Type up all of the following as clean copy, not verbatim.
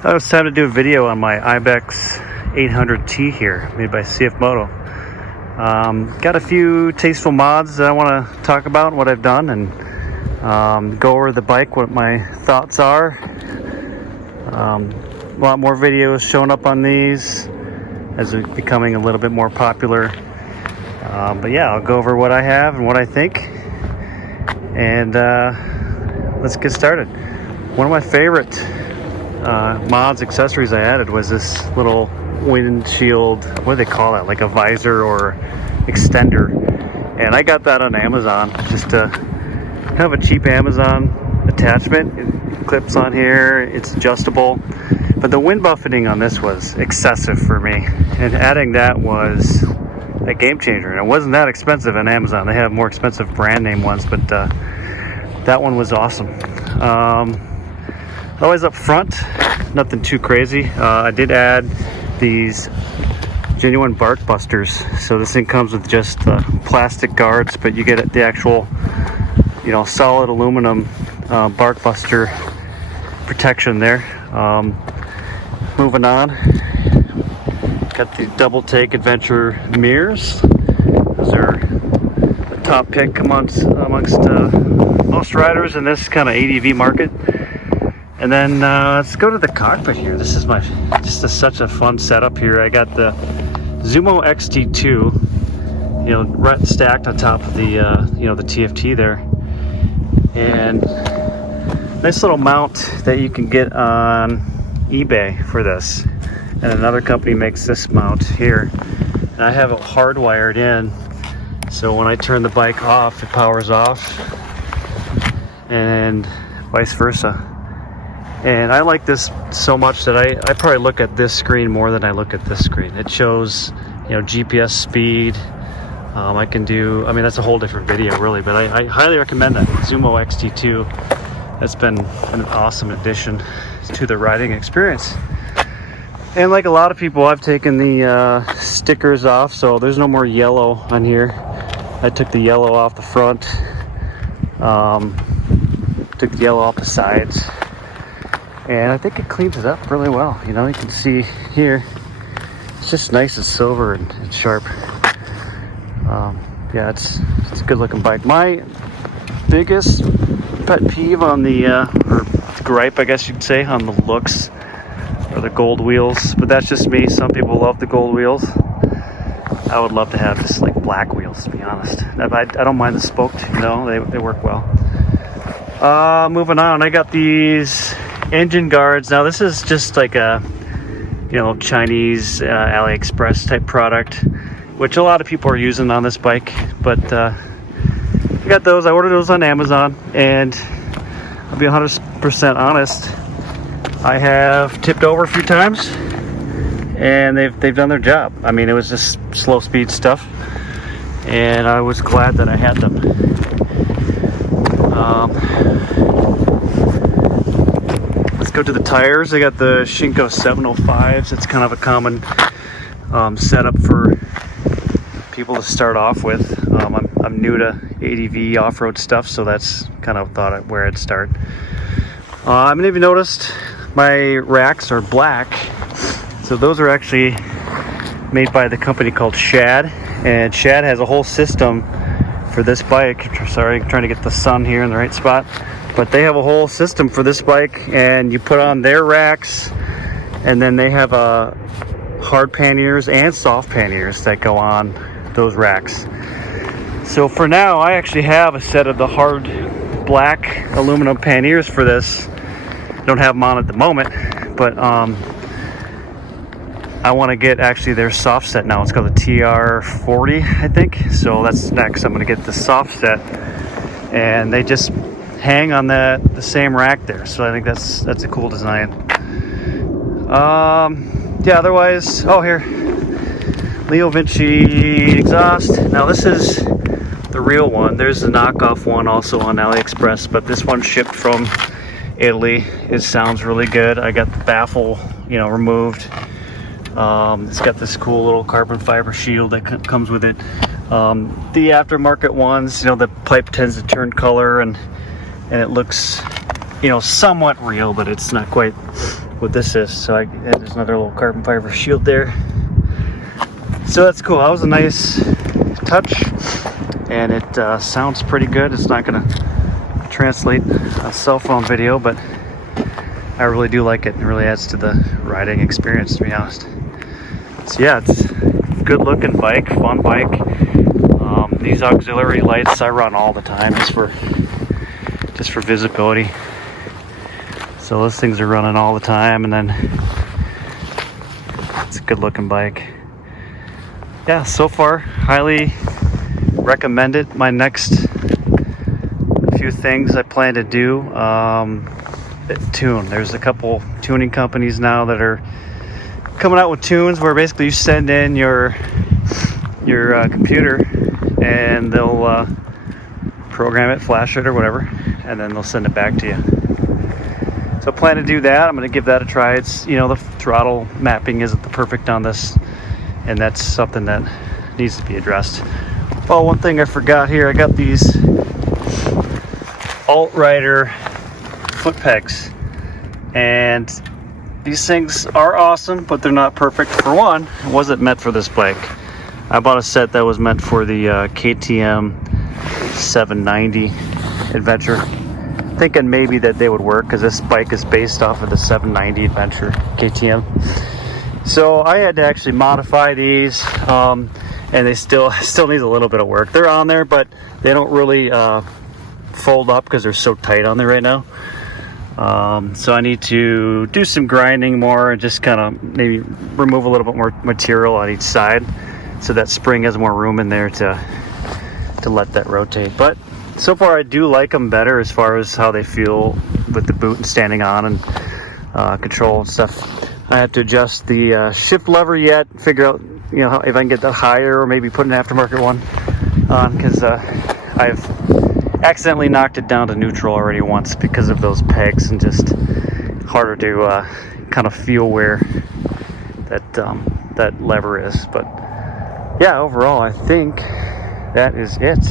Thought it was time to do a video on my Ibex 800T here, made by CFMOTO. Got a few tasteful mods that I want to talk about, what I've done, and go over the bike, what my thoughts are. A lot more videos showing up on these as it's becoming a little bit more popular. But yeah, I'll go over what I have and what I think, and let's get started. One of my favorite mods, accessories I added was this little windshield, what do they call that, like a visor or extender, and I got that on Amazon, just a kind of a cheap Amazon attachment. It clips on here, it's adjustable, but the wind buffeting on this was excessive for me, and adding that was a game changer. And it wasn't that expensive on Amazon. They have more expensive brand name ones, but that one was awesome. Always up front, nothing too crazy. I did add these genuine bark busters. So this thing comes with just plastic guards, but you get the actual, solid aluminum bark buster protection there. Moving on, got the double take adventure mirrors. Those are the top pick amongst most riders in this kind of ADV market. And then let's go to the cockpit here. This is such a fun setup here. I got the ZUMO XT2, right stacked on top of the the TFT there, and nice little mount that you can get on eBay for this. And another company makes this mount here, and I have it hardwired in, so when I turn the bike off, it powers off, and vice versa. And I like this so much that I probably look at this screen more than I look at this screen. It shows, GPS speed. I can do, that's a whole different video really, but I highly recommend that ZUMO XT2. That's been an awesome addition to the riding experience. And like a lot of people, I've taken the stickers off, so there's no more yellow on here. I took the yellow off the front, took the yellow off the sides, and I think it cleans it up really well. You can see here, it's just nice and silver and sharp. Yeah, it's a good looking bike. My biggest pet peeve on the, or gripe I guess you'd say, on the looks are the gold wheels, but that's just me. Some people love the gold wheels. I would love to have just like black wheels, to be honest. I don't mind the spoked, they work well. Moving on, I got these engine guards. Now this is just like a Chinese AliExpress type product, which a lot of people are using on this bike, but I got those. I ordered those on Amazon, and I'll be 100% honest, I have tipped over a few times, and they've done their job. It was just slow speed stuff, and I was glad that I had them. Let's go to the tires. I got the Shinko 705s. It's kind of a common setup for people to start off with. I'm new to ADV off-road stuff, so that's kind of where I'd start. I haven't even noticed my racks are black. So those are actually made by the company called Shad, and Shad has a whole system for this bike. Sorry, I'm trying to get the sun here in the right spot, but they have a whole system for this bike, and you put on their racks, and then they have hard panniers and soft panniers that go on those racks. So for now, I actually have a set of the hard black aluminum panniers for this. Don't have them on at the moment, but I want to get actually their soft set now. It's called the TR40, I think. So that's next. I'm going to get the soft set, and they just hang on the same rack there. So I think that's a cool design. Yeah. Otherwise, here, Leo Vinci exhaust. Now this is the real one. There's the knockoff one also on AliExpress, but this one shipped from Italy. It sounds really good. I got the baffle, removed. It's got this cool little carbon fiber shield that comes with it. The aftermarket ones, the pipe tends to turn color, and it looks, somewhat real, but it's not quite what this is. So there's another little carbon fiber shield there. So that's cool. That was a nice touch, and it sounds pretty good. It's not going to translate a cell phone video, but I really do like it. It really adds to the riding experience, to be honest. So yeah, it's a good looking bike, fun bike. These auxiliary lights I run all the time just for visibility. So those things are running all the time, and then it's a good looking bike. Yeah, so far, highly recommend it. My next few things I plan to do, tune. There's a couple tuning companies now that are coming out with tunes where basically you send in your computer and they'll program it, flash it or whatever, and then they'll send it back to you. So I plan to do that. I'm going to give that a try. It's, the throttle mapping isn't the perfect on this, and that's something that needs to be addressed. Oh, one thing I forgot here, I got these Alt-Rider foot pegs, and these things are awesome, but they're not perfect. For one, it wasn't meant for this bike. I bought a set that was meant for the KTM 790 Adventure, thinking maybe that they would work because this bike is based off of the 790 Adventure KTM. So I had to actually modify these, and they still need a little bit of work. They're on there, but they don't really fold up because they're so tight on there right now. So I need to do some grinding more and just kind of maybe remove a little bit more material on each side so that spring has more room in there to let that rotate. But so far I do like them better as far as how they feel with the boot and standing on and control and stuff. I have to adjust the shift lever yet, figure out if I can get that higher, or maybe put an aftermarket one on, because I've accidentally knocked it down to neutral already once because of those pegs, and just harder to kind of feel where that lever is. But yeah, overall I think that is it.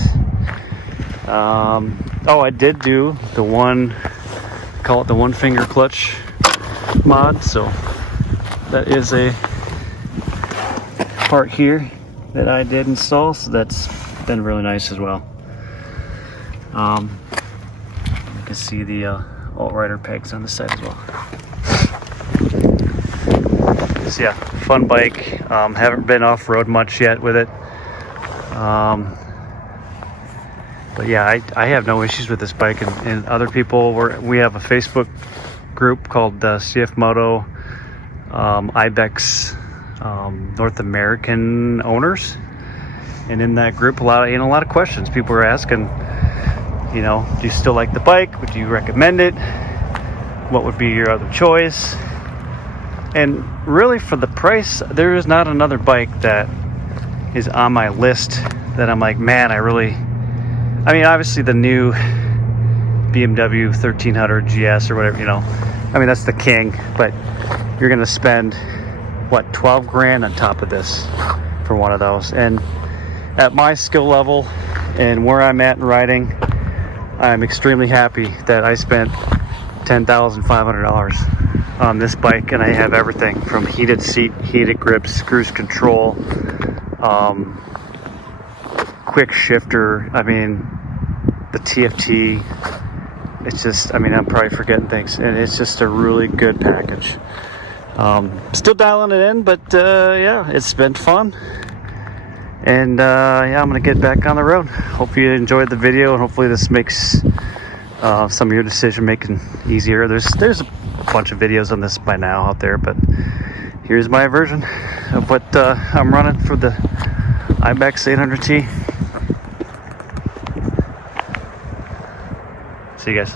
I did do the call it the one finger clutch mod, so that is a part here that I did install, so that's been really nice as well. You can see the Alt-Rider pegs on the side as well. So yeah, fun bike. Haven't been off-road much yet with it. But yeah, I have no issues with this bike, and other people, we have a Facebook group called CFMOTO Ibex North American owners, and in that group a lot of questions. People are asking, do you still like the bike? Would you recommend it? What would be your other choice? And really, for the price, there is not another bike that is on my list that I'm like, man, obviously the new BMW 1300 GS or whatever, that's the king, but you're gonna spend what, 12 grand on top of this for one of those. And at my skill level and where I'm at in riding, I'm extremely happy that I spent $10,500 on this bike, and I have everything from heated seat, heated grips, cruise control, quick shifter, the TFT. It's just, I'm probably forgetting things, and it's just a really good package. Still dialing it in, but yeah, it's been fun. And yeah, I'm gonna get back on the road. Hope you enjoyed the video, and hopefully this makes some of your decision making easier. There's a bunch of videos on this by now out there, but here's my version of what I'm running for the Ibex 800T. See you guys.